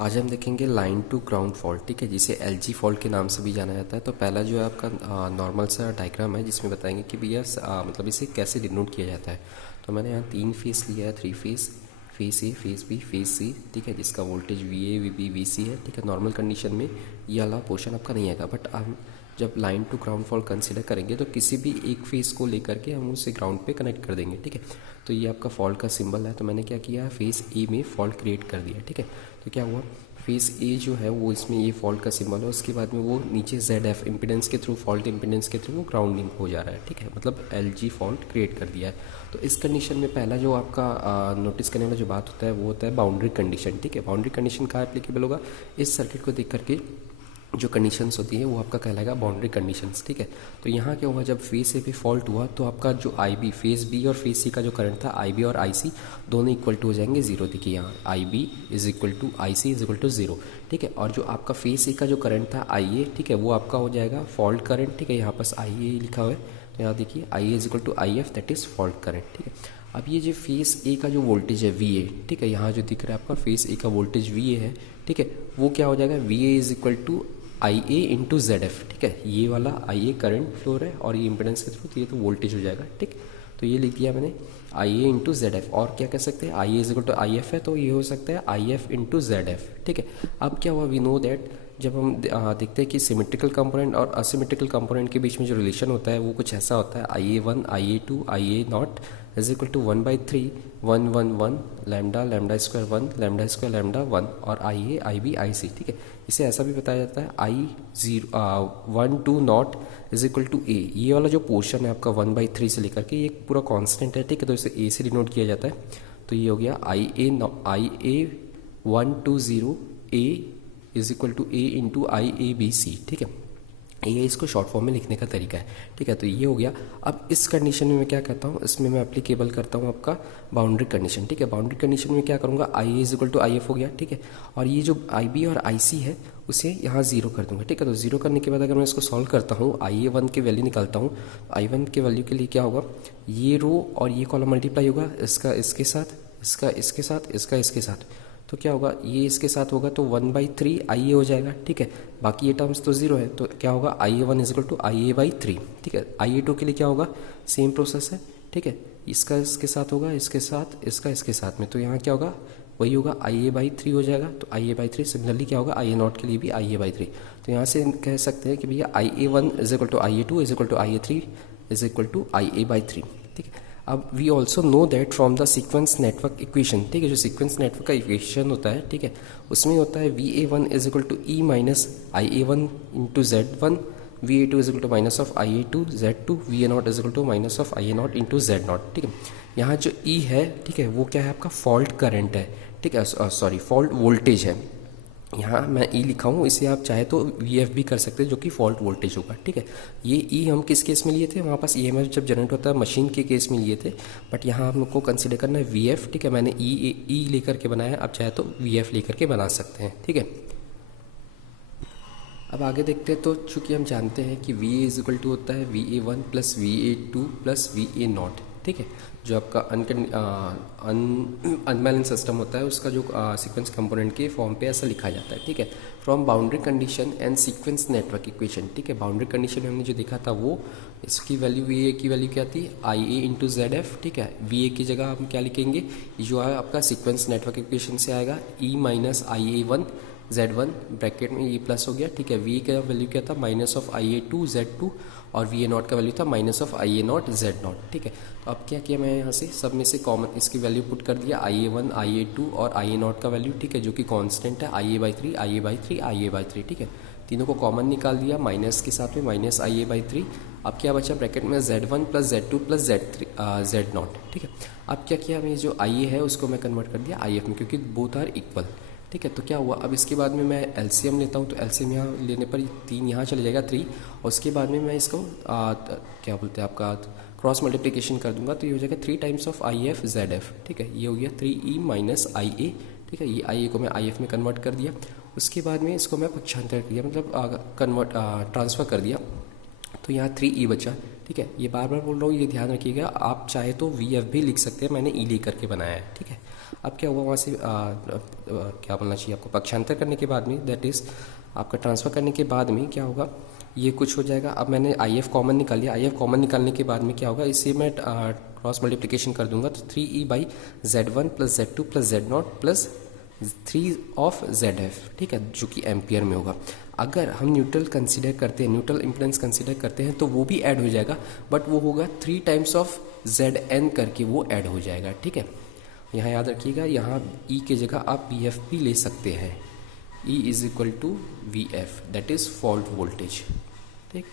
आज हम देखेंगे लाइन टू ग्राउंड फॉल्ट, ठीक है, जिसे एलजी फॉल्ट के नाम से भी जाना जाता है। तो पहला जो है आपका नॉर्मल सा डायग्राम है जिसमें बताएंगे कि भैया मतलब इसे कैसे डिनोट किया जाता है। तो मैंने यहाँ 3 फेस लिया है, 3 phase, phase A, phase B, phase C, ठीक है, जिसका voltage V A, V B, V C है, ठीक है। नॉर्मल कंडीशन में ये वाला पोर्शन आपका नहीं आएगा, बट हम जब line to ground fault consider करेंगे तो किसी भी एक फेस को लेकर के हम उसे ग्राउंड पे कनेक्ट कर देंगे, ठीक है। तो ये आपका फॉल्ट का सिंबल है। तो मैंने क्या किया है, फेस ए में फॉल्ट क्रिएट कर दिया, ठीक है। तो क्या हुआ, फेस ए जो है वो इसमें ये फॉल्ट का सिंबल है, उसके बाद में वो नीचे जेड एफ इम्पिडेंस के थ्रू, फॉल्ट इम्पिडेंस के थ्रू वो ग्राउंडिंग हो जा रहा है, ठीक है, मतलब एल जी फॉल्ट क्रिएट कर दिया है। तो इस कंडीशन में पहला जो आपका नोटिस करने वाला जो बात होता है वो होता है बाउंड्री कंडीशन, ठीक है। बाउंड्री कंडीशन कहाँ एप्लीकेबल होगा, इस सर्किट को देख करके जो कंडीशंस होती है वो आपका कहलाएगा बाउंड्री कंडीशंस, ठीक है। तो यहाँ क्या हुआ, जब फेस ए पे फॉल्ट हुआ तो आपका जो आई बी, फेस बी और फेस सी का जो करंट था, आई बी और आई सी दोनों इक्वल टू हो जाएंगे जीरो। देखिए यहाँ I B is equal to I C is equal to zero, ठीक है। और जो आपका फेस ए का जो करंट था आई ए, ठीक है, वो आपका हो जाएगा फॉल्ट करंट, ठीक है। यहाँ पास आई ए लिखा हुआ है, तो यहाँ देखिए I A is equal to I F, that is fault current, ठीक है। अब ये जो फेस ए का जो वोल्टेज है वी ए, ठीक है, यहाँ जो दिख रहा है आपका फेस ए का वोल्टेज वी ए है, ठीक है, वो क्या हो जाएगा, V A is equal to I A into Z F, ठीक है। ये वाला आई ए करंट फ्लो है और ये इम्पिडेंस के थ्रू, तो ये तो वोल्टेज हो जाएगा, ठीक। तो ये लिख दिया मैंने I A into Z F, और क्या कह सकते हैं, I A is equal to I F है तो ये हो सकता है I F into Z F, ठीक है। अब क्या हुआ, वी नो दैट जब हम देखते हैं कि सिमेट्रिकल कंपोनेंट और असिमेट्रिकल कंपोनेंट के बीच में जो रिलेशन होता है वो कुछ ऐसा होता है, I A one, I A two, I A not is equal to 1/3 1 1 1 lambda, lambda square 1, lambda square lambda 1, और आई ए, आई बी, आई सी, ठीक है। इसे ऐसा भी बताया जाता है आई 1 2 नॉट इज इक्वल टू ए। ये वाला जो पोर्शन है आपका 1/3 से लेकर के, ये पूरा कांस्टेंट है, ठीक है, तो इसे ए से डिनोट किया जाता है। तो ये हो गया I A 1 2 0 A is equal to A into I A B C, ठीक है। ये इसको शॉर्ट फॉर्म में लिखने का तरीका है, ठीक है। तो ये हो गया। अब इस कंडीशन में मैं क्या करता हूँ, इसमें मैं एप्लीकेबल करता हूँ आपका बाउंड्री कंडीशन, ठीक है। बाउंड्री कंडीशन में क्या करूँगा, I A is equal to I F हो गया, ठीक है। और ये जो आई बी और आई सी है उसे यहाँ जीरो कर दूंगा, ठीक है। तो जीरो करने के बाद अगर मैं इसको सॉल्व करता हूँ, आई ए वन की वैल्यू निकालता हूँ, आई वन के वैल्यू के लिए क्या होगा, ये रो और ये कॉलम मल्टीप्लाई होगा, इसका इसके साथ, इसका इसके साथ, इसका इसके साथ, तो क्या होगा, ये इसके साथ होगा तो 1/3 आई ए हो जाएगा, ठीक है। बाकी ये टर्म्स तो जीरो है, तो क्या होगा, I A one is equal to I A by 3, ठीक है। आई ए टू के लिए क्या होगा, सेम प्रोसेस है, ठीक है। इसका इसके साथ होगा, इसके साथ, इसका इसके साथ में, तो यहाँ क्या होगा, वही होगा आई ए बाई 3 हो जाएगा। तो आई ए बाई 3 सिमिलरली क्या होगा, आई ए नॉट के लिए भी आई ए बाई 3। तो यहाँ से कह सकते हैं कि भैया I A one is equal to I A two is equal to I A three is equal to I A by 3, ठीक है। अब we also know that from the sequence network equation, ठीक है, जो सीक्वेंस नेटवर्क का equation होता है, ठीक है, उसमें होता है V A one is equal to E minus I A one into Z one, V A two is equal to minus of I A two Z two, V A not is equal to minus of I A naught into Z naught, ठीक है। यहाँ जो ई है, ठीक है, वो क्या है, आपका फॉल्ट करंट है, ठीक है, सॉरी फॉल्ट वोल्टेज है। यहाँ मैं ई लिखा हूँ, इसे आप चाहे तो वी एफ भी कर सकते हैं, जो कि फॉल्ट वोल्टेज होगा, ठीक है। ये ई हम किस केस में लिए थे, हमारे पास ई एम एफ जब जनरेट होता है मशीन के केस में लिए थे, बट यहाँ हमको कंसिडर करना है वी एफ, ठीक है। मैंने ई लेकर के बनाया, आप चाहे तो वी एफ लेकर के बना सकते हैं, ठीक है। अब आगे देखते हैं। तो चूंकि हम जानते हैं कि V A is equal to होता है V A one plus V A two plus V A naught, ठीक है, जो आपका अनबैलेंस सिस्टम होता है उसका जो सीक्वेंस कंपोनेंट के फॉर्म पे ऐसा लिखा जाता है, ठीक है। From boundary condition and sequence network equation, ठीक है। बाउंड्री कंडीशन में हमने जो देखा था वो, इसकी वैल्यू वी ए की वैल्यू क्या थी, आई ए इंटू जेड एफ, ठीक है। वी ए की जगह हम क्या लिखेंगे, जो है आपका सीक्वेंस नेटवर्क इक्वेशन से आएगा ई minus I A one Z one bracket में ये प्लस हो गया, ठीक है। वी का वैल्यू क्या था, minus of I A two Z two, और वी ए नॉट का वैल्यू था minus of I A naught Z naught, ठीक है। तो अब क्या किया मैं यहाँ से सब में से कॉमन इसकी वैल्यू पुट कर दिया, आई A one, I A to और आई ए नॉट का वैल्यू, ठीक है, जो कि कांस्टेंट है, I A by 3, I A by 3, I A by 3, ठीक है। तीनों को कॉमन निकाल दिया, माइनस के साथ में माइनस आई ए बाई 3। अब क्या बचा ब्रैकेट में, Z one plus Z two plus Z naught, ठीक है। अब क्या किया मैं, जो आई ए है उसको मैं कन्वर्ट कर दिया आई एफ में, क्योंकि बोथ आर इक्वल, ठीक है। तो क्या हुआ, अब इसके बाद में मैं एलसीएम लेता हूँ, तो एलसीएम यहाँ लेने पर 3 यहाँ चले जाएगा 3, और उसके बाद में मैं इसको क्या बोलते हैं आपका क्रॉस मल्टीप्लिकेशन कर दूंगा, तो ये हो जाएगा 3 times of I F Z F, ठीक है। ये हो गया 3 ई माइनस आई ए, ठीक है। ये आई ए को मैं आई एफ में कन्वर्ट कर दिया, उसके बाद में इसको मैं पक्षांतर किया, मतलब ट्रांसफ़र कर दिया, तो यहाँ 3 ई बचा, ठीक है। ये बार बार बोल रहा हूँ, ये ध्यान रखिएगा, आप चाहे तो वी एफ भी लिख सकते हैं, मैंने ई ले करके बनाया है, ठीक है। अब क्या हुआ वहाँ से क्या बोलना चाहिए आपको, पक्षांतर करने के बाद में, दैट इज़ आपका ट्रांसफ़र करने के बाद में क्या होगा, ये कुछ हो जाएगा। अब मैंने आई एफ कॉमन निकाल लिया। आई एफ कॉमन निकालने के बाद में क्या होगा, इससे मैं क्रॉस मल्टीप्लिकेशन कर दूंगा तो 3e by Z1 plus Z2 plus Z0 plus 3 of ZF, ठीक है, जो कि एम्पियर में होगा। अगर हम न्यूट्रल कंसीडर करते हैं, न्यूट्रल इम्पीडेंस कंसीडर करते हैं तो वो भी ऐड हो जाएगा, बट वो होगा 3 टाइम्स ऑफ Zn करके वो ऐड हो जाएगा, ठीक है। यहाँ याद रखिएगा, यहाँ E की जगह आप VF भी ले सकते हैं। E is equal to VF, that is fault voltage, ठीक।